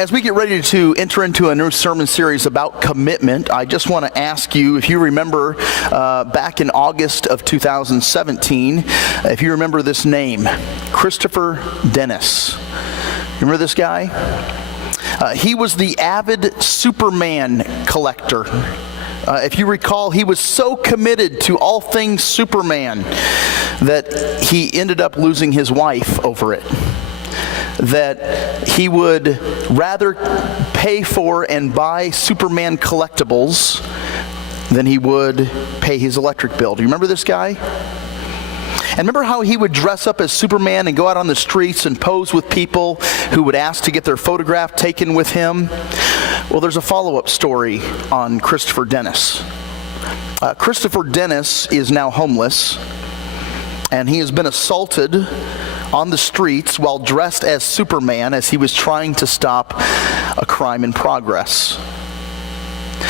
As we get ready to enter into a new sermon series about commitment, I just want to ask you, if you remember back in August of 2017, if you remember this name, Christopher Dennis. Remember this guy? He was the avid Superman collector. If you recall, he was so committed to all things Superman that he ended up losing his wife over it. That he would rather pay for and buy Superman collectibles than he would pay his electric bill. Do you remember this guy? And remember how he would dress up as Superman and go out on the streets and pose with people who would ask to get their photograph taken with him? Well, there's a follow-up story on Christopher Dennis. Christopher Dennis is now homeless, and he has been assaulted on the streets while dressed as Superman as he was trying to stop a crime in progress.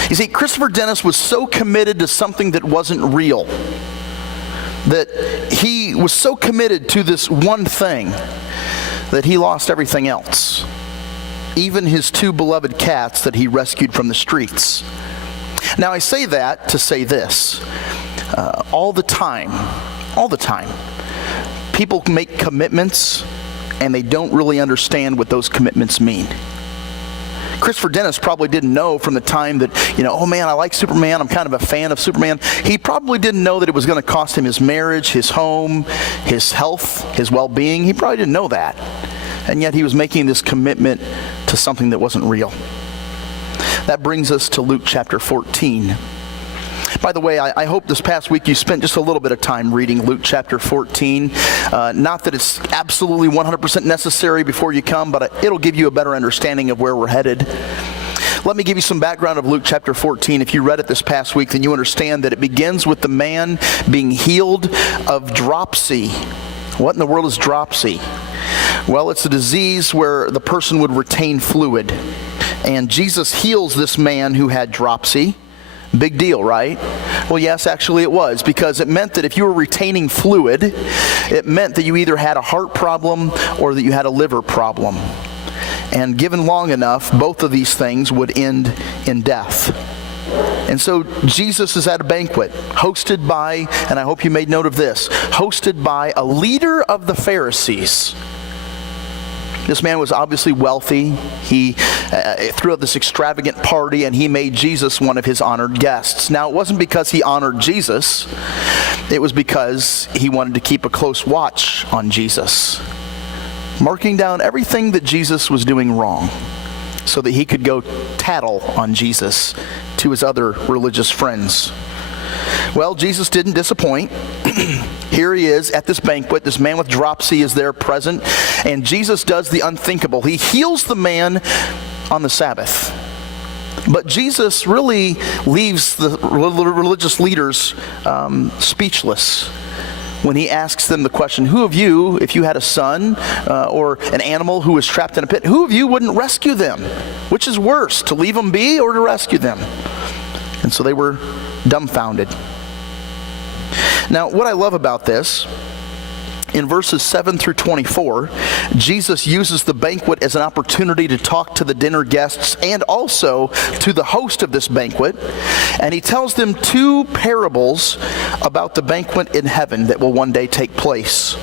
You see, Christopher Dennis was so committed to something that wasn't real, that he was so committed to this one thing that he lost everything else, even his two beloved cats that he rescued from the streets. Now, I say that to say this. All the time, people make commitments and they don't really understand what those commitments mean. Christopher Dennis probably didn't know from the time that, oh man, I like Superman, I'm kind of a fan of Superman. He probably didn't know that it was going to cost him his marriage, his home, his health, his well-being. He probably didn't know that. And yet he was making this commitment to something that wasn't real. That brings us to Luke chapter 14. By the way, I hope this past week you spent just a little bit of time reading Luke chapter 14. Not that it's absolutely 100% necessary before you come, but it'll give you a better understanding of where we're headed. Let me give you some background of Luke chapter 14. If you read it this past week, then you understand that it begins with the man being healed of dropsy. What in the world is dropsy? Well, it's a disease where the person would retain fluid. And Jesus heals this man who had dropsy. Big deal, right? Well, yes, actually it was, because it meant that if you were retaining fluid, it meant that you either had a heart problem or that you had a liver problem. And given long enough, both of these things would end in death. And so Jesus is at a banquet hosted by, and I hope you made note of this, hosted by a leader of the Pharisees. This man was obviously wealthy. He threw out this extravagant party, and he made Jesus one of his honored guests. Now, it wasn't because he honored Jesus. It was because he wanted to keep a close watch on Jesus, marking down everything that Jesus was doing wrong so that he could go tattle on Jesus to his other religious friends. Well, Jesus didn't disappoint. Here he is at this banquet. This man with dropsy is there present, and Jesus does the unthinkable. He heals the man on the Sabbath. But Jesus really leaves the religious leaders speechless when he asks them the question, who of you, if you had a son or an animal who was trapped in a pit, who of you wouldn't rescue them? Which is worse, to leave them be or to rescue them? And so they were dumbfounded. Now, what I love about this, in verses 7 through 24, Jesus uses the banquet as an opportunity to talk to the dinner guests and also to the host of this banquet. And he tells them two parables about the banquet in heaven that will one day take place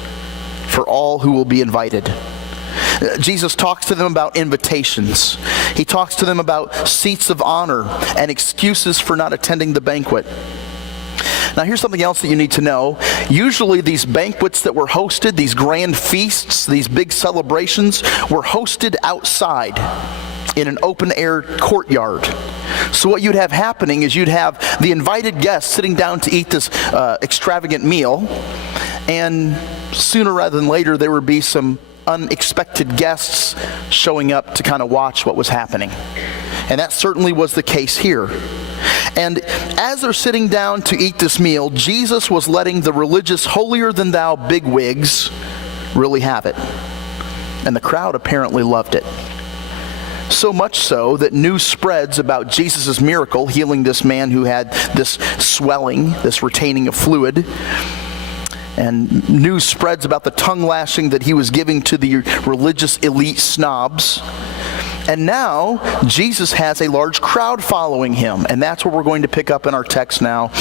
for all who will be invited. Jesus talks to them about invitations. He talks to them about seats of honor and excuses for not attending the banquet. Now, here's something else that you need to know. Usually these banquets that were hosted, these grand feasts, these big celebrations, were hosted outside in an open-air courtyard. So what you'd have happening is you'd have the invited guests sitting down to eat this extravagant meal, and sooner rather than later there would be some unexpected guests showing up to kind of watch what was happening. And that certainly was the case here. And as they're sitting down to eat this meal, Jesus was letting the religious holier-than-thou bigwigs really have it. And the crowd apparently loved it. So much so that news spreads about Jesus' miracle, healing this man who had this swelling, this retaining of fluid. And news spreads about the tongue lashing that he was giving to the religious elite snobs. And now, Jesus has a large crowd following him. And that's what we're going to pick up in our text now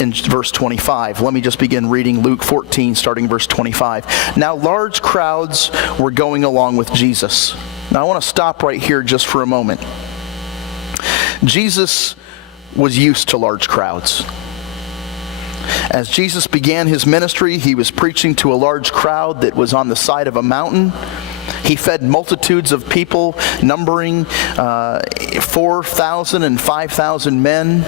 in verse 25. Let me just begin reading Luke 14, starting verse 25. Now, large crowds were going along with Jesus. Now, I want to stop right here just for a moment. Jesus was used to large crowds. As Jesus began his ministry, he was preaching to a large crowd that was on the side of a mountain. He fed multitudes of people, numbering 4,000 and 5,000 men.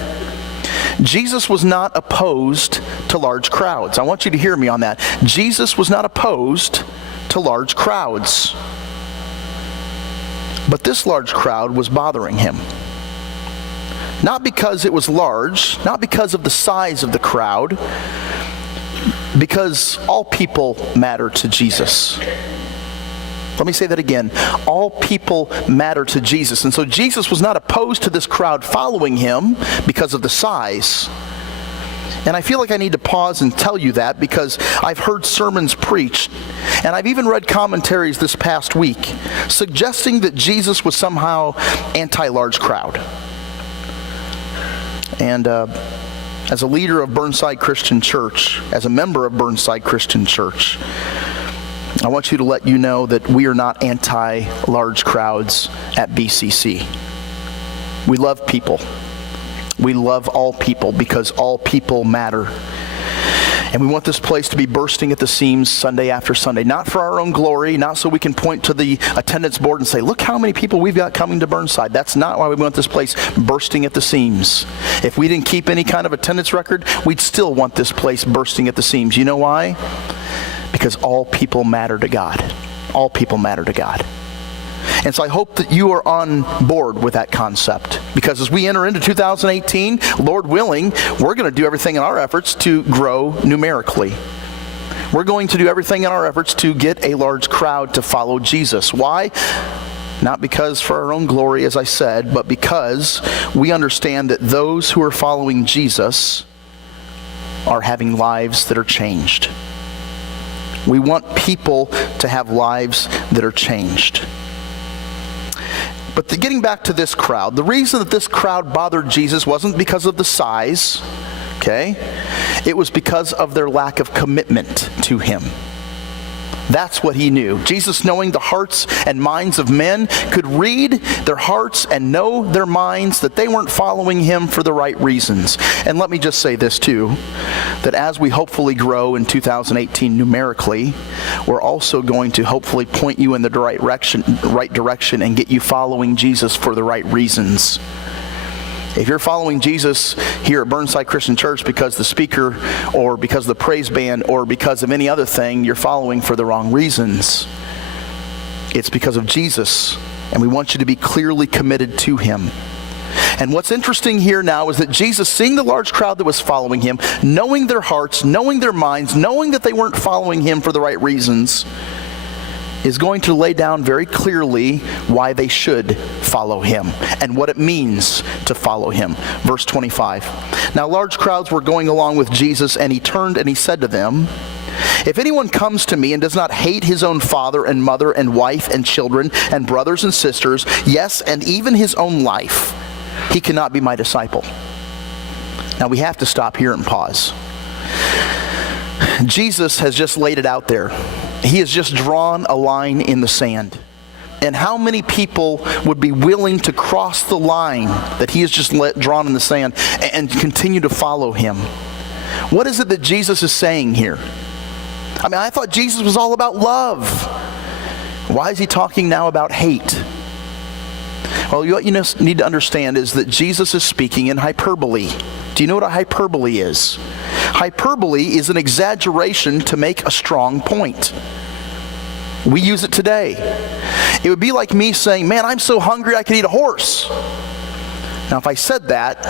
Jesus was not opposed to large crowds. I want you to hear me on that. Jesus was not opposed to large crowds. But this large crowd was bothering him. Not because it was large, not because of the size of the crowd, because all people matter to Jesus. Let me say that again. All people matter to Jesus. And so Jesus was not opposed to this crowd following him because of the size. And I feel like I need to pause and tell you that because I've heard sermons preached, and I've even read commentaries this past week suggesting that Jesus was somehow anti-large crowd. And as a leader of Burnside Christian Church, as a member of Burnside Christian Church, I want you to let you know that we are not anti-large crowds at BCC. We love people. We love all people because all people matter. And we want this place to be bursting at the seams Sunday after Sunday. Not for our own glory, not so we can point to the attendance board and say, look how many people we've got coming to Burnside. That's not why we want this place bursting at the seams. If we didn't keep any kind of attendance record, we'd still want this place bursting at the seams. You know why? Because all people matter to God. All people matter to God. And so I hope that you are on board with that concept. Because as we enter into 2018, Lord willing, we're going to do everything in our efforts to grow numerically. We're going to do everything in our efforts to get a large crowd to follow Jesus. Why? Not because for our own glory, as I said, but because we understand that those who are following Jesus are having lives that are changed. We want people to have lives that are changed. But getting back to this crowd, the reason that this crowd bothered Jesus wasn't because of the size, okay? It was because of their lack of commitment to him. That's what he knew. Jesus, knowing the hearts and minds of men, could read their hearts and know their minds that they weren't following him for the right reasons. And let me just say this too, that as we hopefully grow in 2018 numerically, we're also going to hopefully point you in the right direction and get you following Jesus for the right reasons. If you're following Jesus here at Burnside Christian Church because the speaker or because the praise band or because of any other thing, you're following for the wrong reasons. It's because of Jesus, and we want you to be clearly committed to him. And what's interesting here now is that Jesus, seeing the large crowd that was following him, knowing their hearts, knowing their minds, knowing that they weren't following him for the right reasons, is going to lay down very clearly why they should follow him and what it means to follow him. Verse 25. Now large crowds were going along with Jesus, and he turned and he said to them, if anyone comes to me and does not hate his own father and mother and wife and children and brothers and sisters, yes, and even his own life, he cannot be my disciple. Now we have to stop here and pause. Jesus has just laid it out there. He has just drawn a line in the sand. And how many people would be willing to cross the line that he has just drawn in the sand and continue to follow him? What is it that Jesus is saying here? I mean, I thought Jesus was all about love. Why is he talking now about hate? Well, what you need to understand is that Jesus is speaking in hyperbole. Do you know what a hyperbole is? Hyperbole is an exaggeration to make a strong point. We use it today. It would be like me saying, man, I'm so hungry I could eat a horse. Now, if I said that,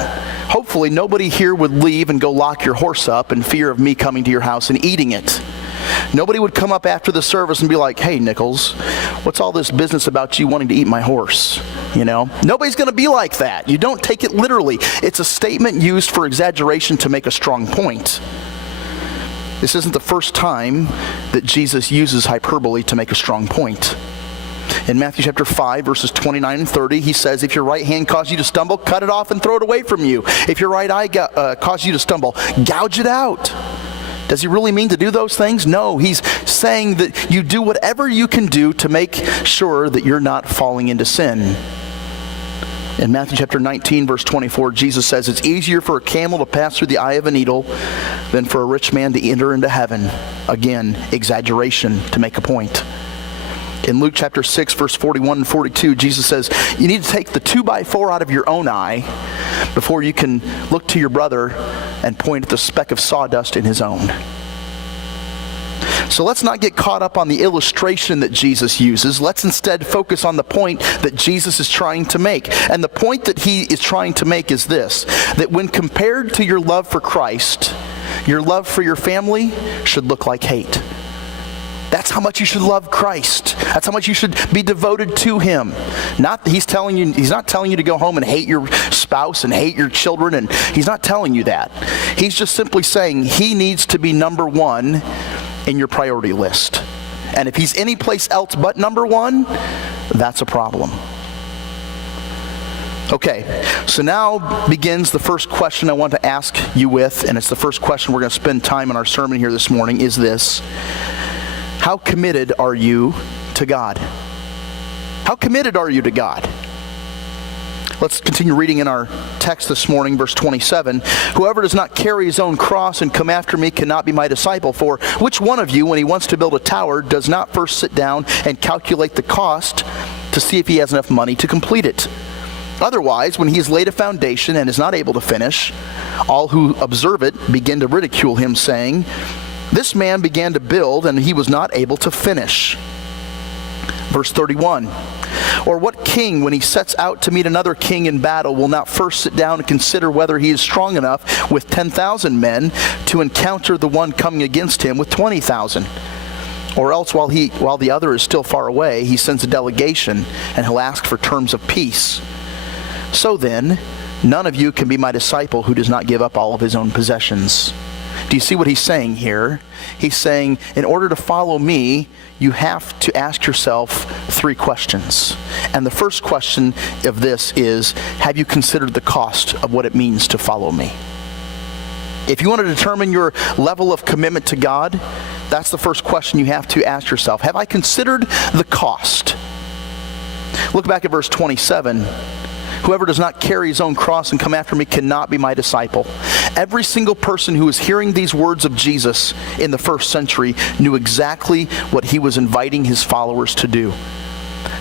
hopefully nobody here would leave and go lock your horse up in fear of me coming to your house and eating it. Nobody would come up after the service and be like, hey, Nichols, what's all this business about you wanting to eat my horse? You know, nobody's going to be like that. You don't take it literally. It's a statement used for exaggeration to make a strong point. This isn't the first time that Jesus uses hyperbole to make a strong point. In Matthew chapter 5, verses 29 and 30, he says, if your right hand causes you to stumble, cut it off and throw it away from you. If your right eye causes you to stumble, gouge it out. Does he really mean to do those things? No, he's saying that you do whatever you can do to make sure that you're not falling into sin. In Matthew chapter 19, verse 24, Jesus says, it's easier for a camel to pass through the eye of a needle than for a rich man to enter into heaven. Again, exaggeration to make a point. In Luke chapter 6, verse 41 and 42, Jesus says, you need to take the 2x4 out of your own eye before you can look to your brother and point at the speck of sawdust in his own. So let's not get caught up on the illustration that Jesus uses. Let's instead focus on the point that Jesus is trying to make. And the point that he is trying to make is this, that when compared to your love for Christ, your love for your family should look like hate. That's how much you should love Christ. That's how much you should be devoted to him. He's not telling you to go home and hate your spouse and hate your children, and he's not telling you that. He's just simply saying he needs to be number one in your priority list. And if he's any place else but number one, that's a problem. Okay, so now begins the first question I want to ask you with, and it's the first question we're going to spend time in our sermon here this morning, is this: how committed are you to God? How committed are you to God? Let's continue reading in our text this morning, verse 27. Whoever does not carry his own cross and come after me cannot be my disciple. For which one of you, when he wants to build a tower, does not first sit down and calculate the cost to see if he has enough money to complete it? Otherwise, when he has laid a foundation and is not able to finish, all who observe it begin to ridicule him, saying, this man began to build and he was not able to finish. Verse 31. Or what king, when he sets out to meet another king in battle, will not first sit down and consider whether he is strong enough with 10,000 men to encounter the one coming against him with 20,000? Or else while the other is still far away, he sends a delegation and he'll ask for terms of peace. So then, none of you can be my disciple who does not give up all of his own possessions. Do you see what he's saying here? He's saying, in order to follow me, you have to ask yourself three questions. And the first question of this is, have you considered the cost of what it means to follow me? If you want to determine your level of commitment to God, that's the first question you have to ask yourself. Have I considered the cost? Look back at verse 27. Whoever does not carry his own cross and come after me cannot be my disciple. Every single person who was hearing these words of Jesus in the first century knew exactly what he was inviting his followers to do.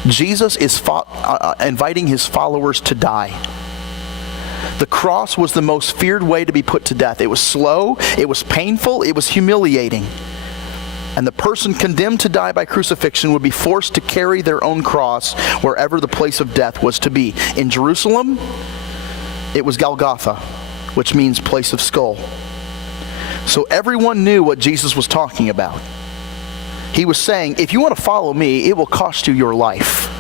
Jesus is inviting his followers to die. The cross was the most feared way to be put to death. It was slow, it was painful, it was humiliating. And the person condemned to die by crucifixion would be forced to carry their own cross wherever the place of death was to be. In Jerusalem, it was Golgotha, which means place of skull. So everyone knew what Jesus was talking about. He was saying, if you want to follow me, it will cost you your life.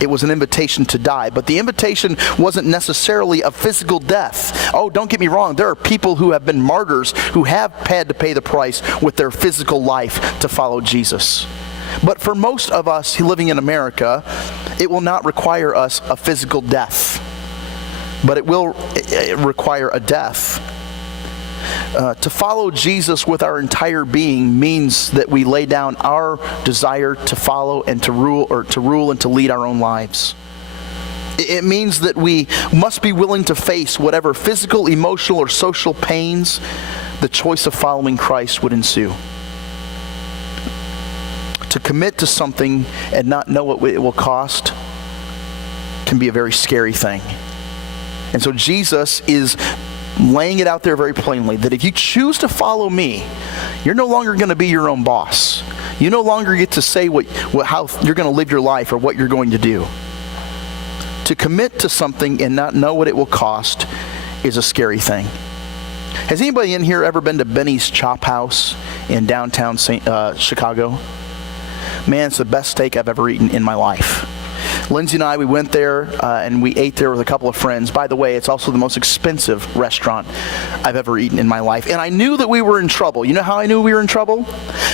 It was an invitation to die, but the invitation wasn't necessarily a physical death. Oh, don't get me wrong. There are people who have been martyrs who have had to pay the price with their physical life to follow Jesus. But for most of us living in America, it will not require us a physical death, but it will require a death. To follow Jesus with our entire being means that we lay down our desire to follow and to rule and to lead our own lives. It means that we must be willing to face whatever physical, emotional, or social pains the choice of following Christ would ensue. To commit to something and not know what it will cost can be a very scary thing. And so Jesus is laying it out there very plainly that if you choose to follow me, you're no longer going to be your own boss. You no longer get to say how you're going to live your life or what you're going to do. To commit to something and not know what it will cost is a scary thing. Has anybody in here ever been to Benny's Chop House in downtown Chicago? Man, it's the best steak I've ever eaten in my life. Lindsay and I, we went there and we ate there with a couple of friends. By the way, it's also the most expensive restaurant I've ever eaten in my life. And I knew that we were in trouble. You know how I knew we were in trouble?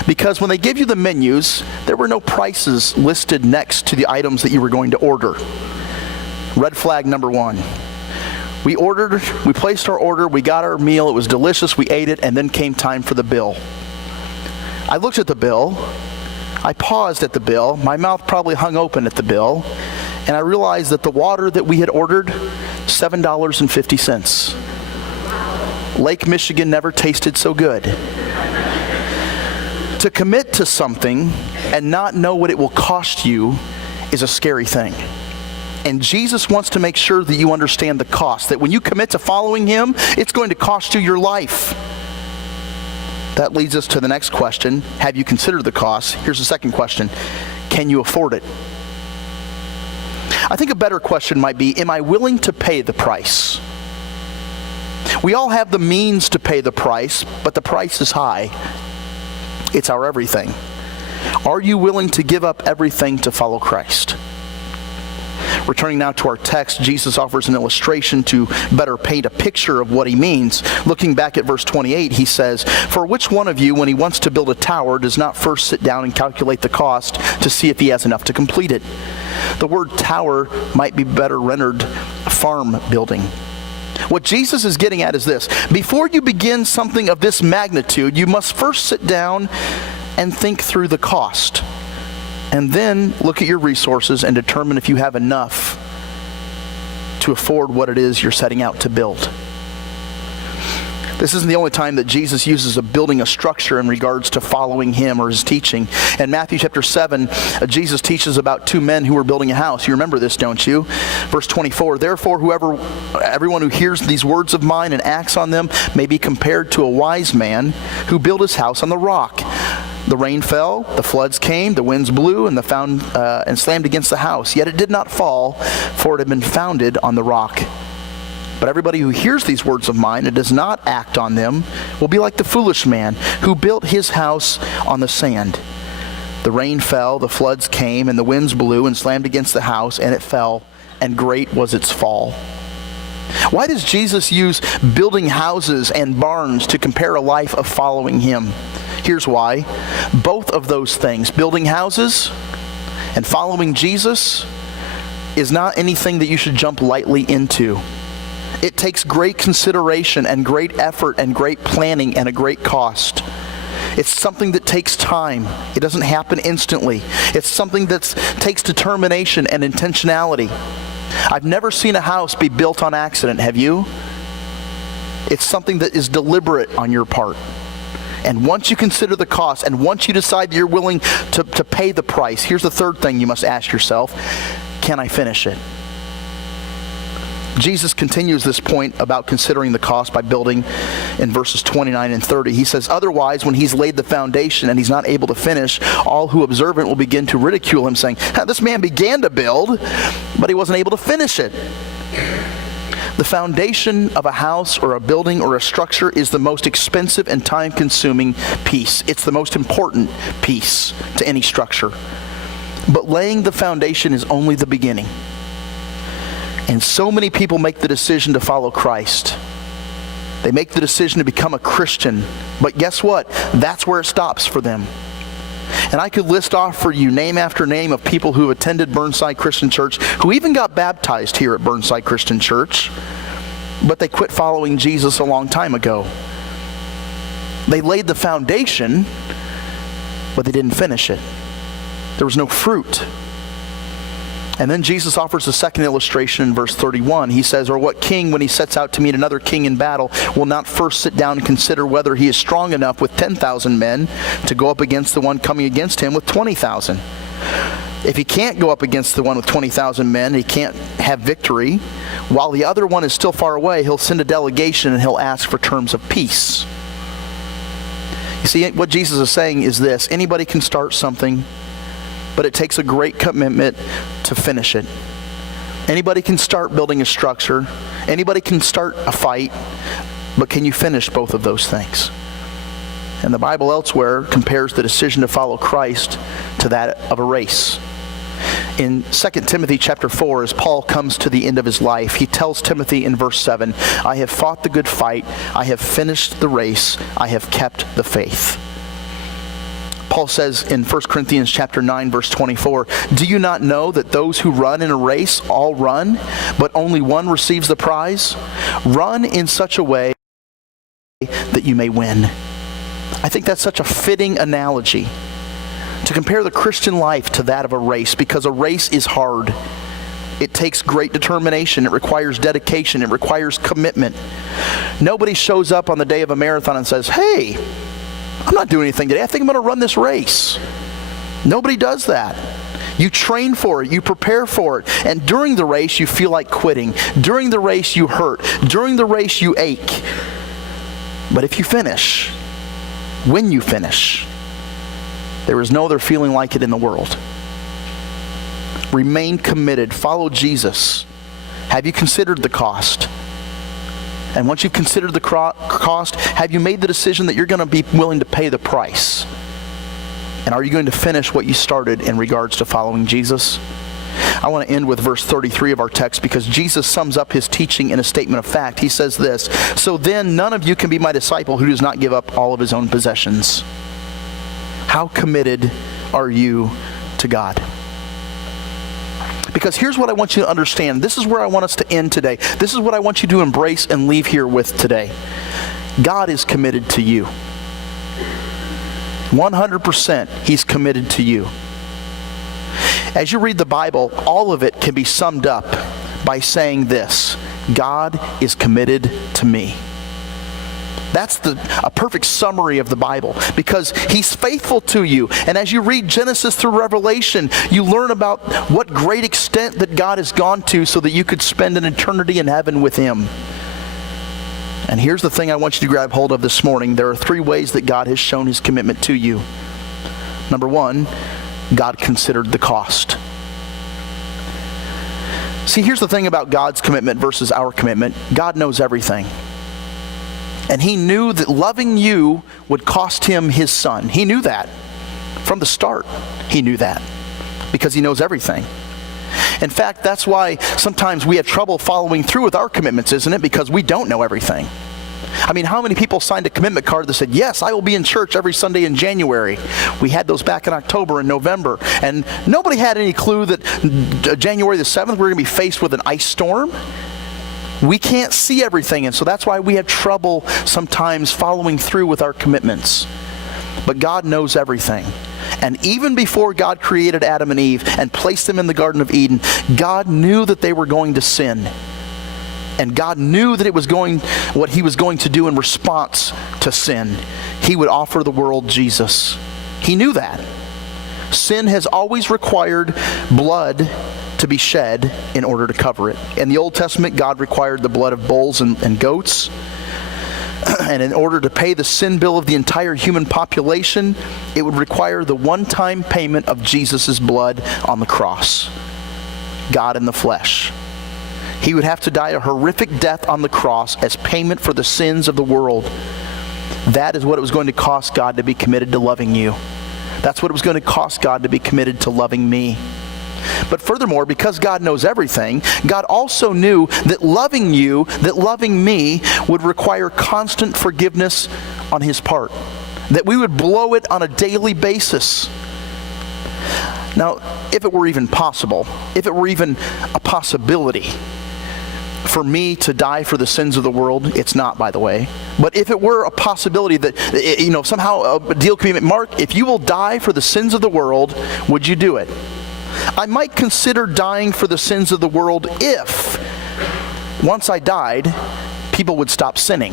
Because when they give you the menus, there were no prices listed next to the items that you were going to order. Red flag number one. We placed our order, we got our meal, it was delicious, we ate it, and then came time for the bill. I looked at the bill, I paused at the bill, my mouth probably hung open at the bill, and I realized that the water that we had ordered, $7.50. Lake Michigan never tasted so good. To commit to something and not know what it will cost you is a scary thing. And Jesus wants to make sure that you understand the cost, that when you commit to following him, it's going to cost you your life. That leads us to the next question. Have you considered the cost? Here's the second question. Can you afford it? I think a better question might be, am I willing to pay the price? We all have the means to pay the price, but the price is high. It's our everything. Are you willing to give up everything to follow Christ? Returning now to our text, Jesus offers an illustration to better paint a picture of what he means. Looking back at verse 28, he says, "For which one of you, when he wants to build a tower, does not first sit down and calculate the cost to see if he has enough to complete it?" The word tower might be better rendered farm building. What Jesus is getting at is this: before you begin something of this magnitude, you must first sit down and think through the cost. And then look at your resources and determine if you have enough to afford what it is you're setting out to build. This isn't the only time that Jesus uses building a structure in regards to following him or his teaching. In Matthew chapter 7, Jesus teaches about two men who were building a house. You remember this, don't you? Verse 24, "Therefore, everyone who hears these words of mine and acts on them may be compared to a wise man who built his house on the rock. The rain fell, the floods came, the winds blew, and slammed against the house. Yet it did not fall, for it had been founded on the rock. But everybody who hears these words of mine and does not act on them will be like the foolish man who built his house on the sand. The rain fell, the floods came, and the winds blew and slammed against the house, and it fell, and great was its fall." Why does Jesus use building houses and barns to compare a life of following him? Here's why. Both of those things, building houses and following Jesus, is not anything that you should jump lightly into. It takes great consideration and great effort and great planning and a great cost. It's something that takes time. It doesn't happen instantly. It's something that takes determination and intentionality. I've never seen a house be built on accident, have you? It's something that is deliberate on your part. And once you consider the cost, and once you decide that you're willing to pay the price, here's the third thing you must ask yourself: can I finish it? Jesus continues this point about considering the cost by building in verses 29 and 30. He says, "Otherwise, when he's laid the foundation and he's not able to finish, all who observe it will begin to ridicule him, saying, 'This man began to build, but he wasn't able to finish it.'" The foundation of a house or a building or a structure is the most expensive and time-consuming piece. It's the most important piece to any structure. But laying the foundation is only the beginning. And so many people make the decision to follow Christ. They make the decision to become a Christian. But guess what? That's where it stops for them. And I could list off for you name after name of people who attended Burnside Christian Church, who even got baptized here at Burnside Christian Church, but they quit following Jesus a long time ago. They laid the foundation, but they didn't finish it. There was no fruit. And then Jesus offers a second illustration in verse 31. He says, "Or what king, when he sets out to meet another king in battle, will not first sit down and consider whether he is strong enough with 10,000 men to go up against the one coming against him with 20,000? If he can't go up against the one with 20,000 men, he can't have victory. While the other one is still far away, he'll send a delegation and he'll ask for terms of peace." You see, what Jesus is saying is this: anybody can start something, but it takes a great commitment to finish it. Anybody can start building a structure. Anybody can start a fight, but can you finish both of those things? And the Bible elsewhere compares the decision to follow Christ to that of a race. In 2 Timothy chapter 4, as Paul comes to the end of his life, he tells Timothy in verse 7, I have fought the good fight, I have finished the race, I have kept the faith. Paul says in 1 Corinthians chapter 9, verse 24, do you not know that those who run in a race all run, but only one receives the prize? Run in such a way that you may win. I think that's such a fitting analogy to compare the Christian life to that of a race, because a race is hard. It takes great determination. It requires dedication. It requires commitment. Nobody shows up on the day of a marathon and says, hey, I'm not doing anything today. I think I'm going to run this race. Nobody does that. You train for it. You prepare for it. And during the race, you feel like quitting. During the race, you hurt. During the race, you ache. But if you finish, when you finish, there is no other feeling like it in the world. Remain committed. Follow Jesus. Have you considered the cost? And once you've considered the cost, have you made the decision that you're going to be willing to pay the price? And are you going to finish what you started in regards to following Jesus? I want to end with verse 33 of our text, because Jesus sums up his teaching in a statement of fact. He says this, so then none of you can be my disciple who does not give up all of his own possessions. How committed are you to God? Because here's what I want you to understand. This is where I want us to end today. This is what I want you to embrace and leave here with today. God is committed to you. 100% he's committed to you. As you read the Bible, all of it can be summed up by saying this: God is committed to me. That's a perfect summary of the Bible, because he's faithful to you. And as you read Genesis through Revelation, you learn about what great extent that God has gone to so that you could spend an eternity in heaven with him. And here's the thing I want you to grab hold of this morning. There are 3 ways that God has shown his commitment to you. Number 1, God considered the cost. See, here's the thing about God's commitment versus our commitment. God knows everything. And he knew that loving you would cost him his son. He knew that. From the start, he knew that. Because he knows everything. In fact, that's why sometimes we have trouble following through with our commitments, isn't it? Because we don't know everything. I mean, how many people signed a commitment card that said, yes, I will be in church every Sunday in January? We had those back in October and November. And nobody had any clue that January the 7th, we're going to be faced with an ice storm. We can't see everything, and so that's why we have trouble sometimes following through with our commitments. But God knows everything. And even before God created Adam and Eve and placed them in the Garden of Eden, God knew that they were going to sin. And God knew that it was what he was going to do in response to sin. He would offer the world Jesus. He knew that. Sin has always required blood to be shed in order to cover it. In the Old Testament, God required the blood of bulls and goats. And in order to pay the sin bill of the entire human population, it would require the one-time payment of Jesus' blood on the cross. God in the flesh. He would have to die a horrific death on the cross as payment for the sins of the world. That is what it was going to cost God to be committed to loving you. That's what it was going to cost God to be committed to loving me. But furthermore, because God knows everything, God also knew that loving you, that loving me, would require constant forgiveness on his part. That we would blow it on a daily basis. Now, if it were even possible, if it were even a possibility for me to die for the sins of the world, it's not, by the way, but if it were a possibility that, somehow a deal could be made, Mark, if you will die for the sins of the world, would you do it? I might consider dying for the sins of the world if, once I died, people would stop sinning.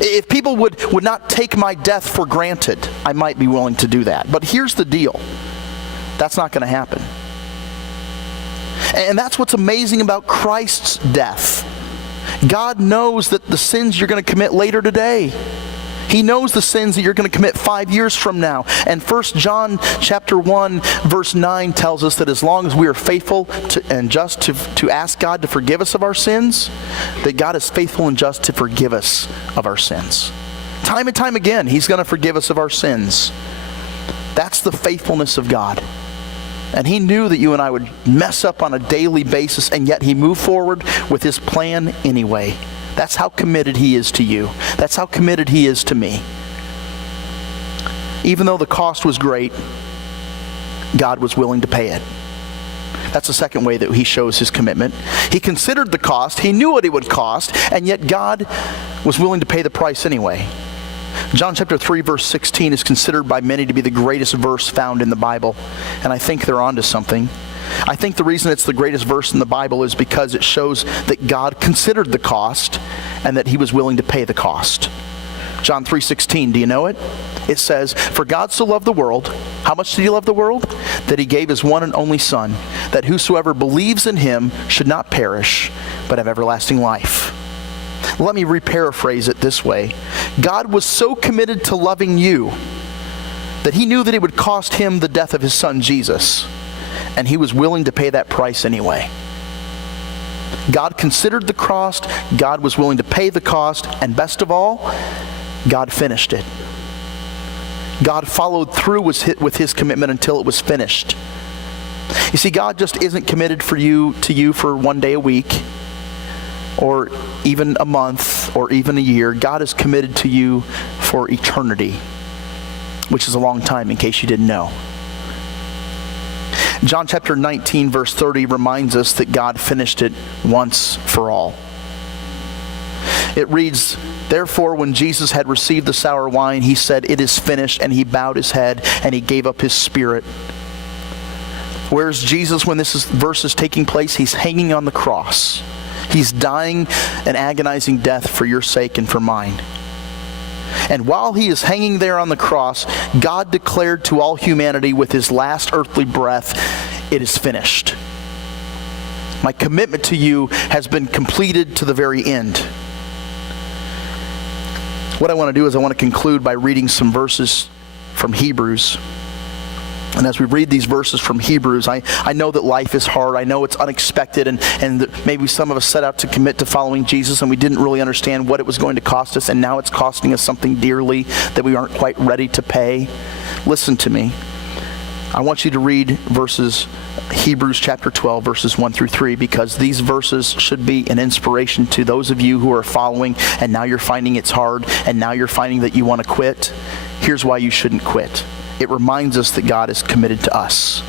If people would not take my death for granted, I might be willing to do that. But here's the deal. That's not going to happen. And that's what's amazing about Christ's death. God knows that the sins you're going to commit later today. He knows the sins that you're going to commit 5 years from now. And 1 John chapter 1, verse 9 tells us that as long as we are faithful and just to ask God to forgive us of our sins, that God is faithful and just to forgive us of our sins. Time and time again, he's going to forgive us of our sins. That's the faithfulness of God. And he knew that you and I would mess up on a daily basis, and yet he moved forward with his plan anyway. That's how committed he is to you. That's how committed he is to me. Even though the cost was great, God was willing to pay it. That's the second way that he shows his commitment. He considered the cost. He knew what it would cost, and yet God was willing to pay the price anyway. John chapter 3, verse 16 is considered by many to be the greatest verse found in the Bible, and I think they're onto something. I think the reason it's the greatest verse in the Bible is because it shows that God considered the cost and that he was willing to pay the cost. John 3:16, do you know it? It says, "For God so loved the world," how much did he love the world? "That he gave his one and only Son, that whosoever believes in him should not perish, but have everlasting life." Let me re-paraphrase it this way. God was so committed to loving you that he knew that it would cost him the death of his Son Jesus, and he was willing to pay that price anyway. God considered the cost, God was willing to pay the cost, and best of all, God finished it. God followed through with his commitment until it was finished. You see, God just isn't committed to you for one day a week, or even a month, or even a year. God is committed to you for eternity, which is a long time in case you didn't know. John chapter 19, verse 30 reminds us that God finished it once for all. It reads, "Therefore, when Jesus had received the sour wine, he said, 'It is finished,' and he bowed his head, and he gave up his spirit." Where's Jesus when this verse is taking place? He's hanging on the cross. He's dying an agonizing death for your sake and for mine. And while he is hanging there on the cross, God declared to all humanity with his last earthly breath, "It is finished." My commitment to you has been completed to the very end. What I want to do is I want to conclude by reading some verses from Hebrews. And as we read these verses from Hebrews, I know that life is hard. I know it's unexpected, and that maybe some of us set out to commit to following Jesus and we didn't really understand what it was going to cost us, and now it's costing us something dearly that we aren't quite ready to pay. Listen to me. I want you to read Hebrews chapter 12, verses 1 through 3, because these verses should be an inspiration to those of you who are following, and now you're finding it's hard, and now you're finding that you want to quit. Here's why you shouldn't quit. It reminds us that God is committed to us.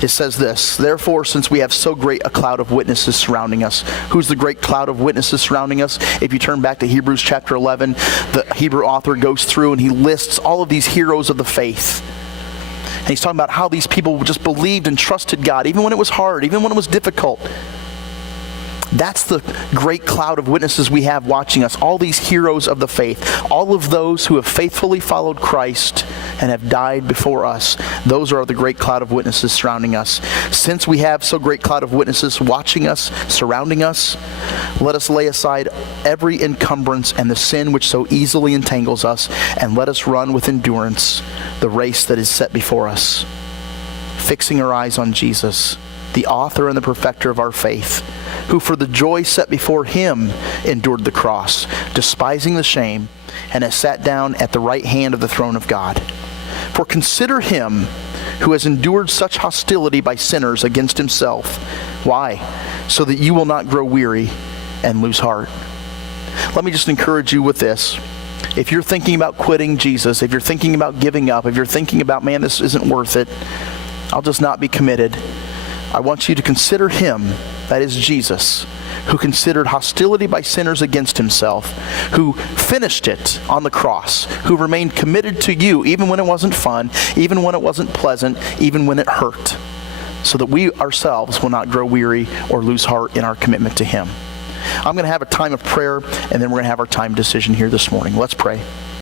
It says this, "Therefore, since we have so great a cloud of witnesses surrounding us." Who's the great cloud of witnesses surrounding us? If you turn back to Hebrews chapter 11, the Hebrew author goes through and he lists all of these heroes of the faith. And he's talking about how these people just believed and trusted God, even when it was hard, even when it was difficult. That's the great cloud of witnesses we have watching us. All these heroes of the faith. All of those who have faithfully followed Christ and have died before us. Those are the great cloud of witnesses surrounding us. Since we have so great cloud of witnesses watching us, surrounding us, let us lay aside every encumbrance and the sin which so easily entangles us, and let us run with endurance the race that is set before us, fixing our eyes on Jesus, the author and the perfecter of our faith, who for the joy set before him endured the cross, despising the shame, and has sat down at the right hand of the throne of God. For consider him who has endured such hostility by sinners against himself. Why? So that you will not grow weary and lose heart. Let me just encourage you with this. If you're thinking about quitting Jesus, if you're thinking about giving up, if you're thinking about, man, this isn't worth it, I'll just not be committed, I want you to consider him, that is Jesus, who considered hostility by sinners against himself, who finished it on the cross, who remained committed to you even when it wasn't fun, even when it wasn't pleasant, even when it hurt, so that we ourselves will not grow weary or lose heart in our commitment to him. I'm going to have a time of prayer, and then we're going to have our time decision here this morning. Let's pray.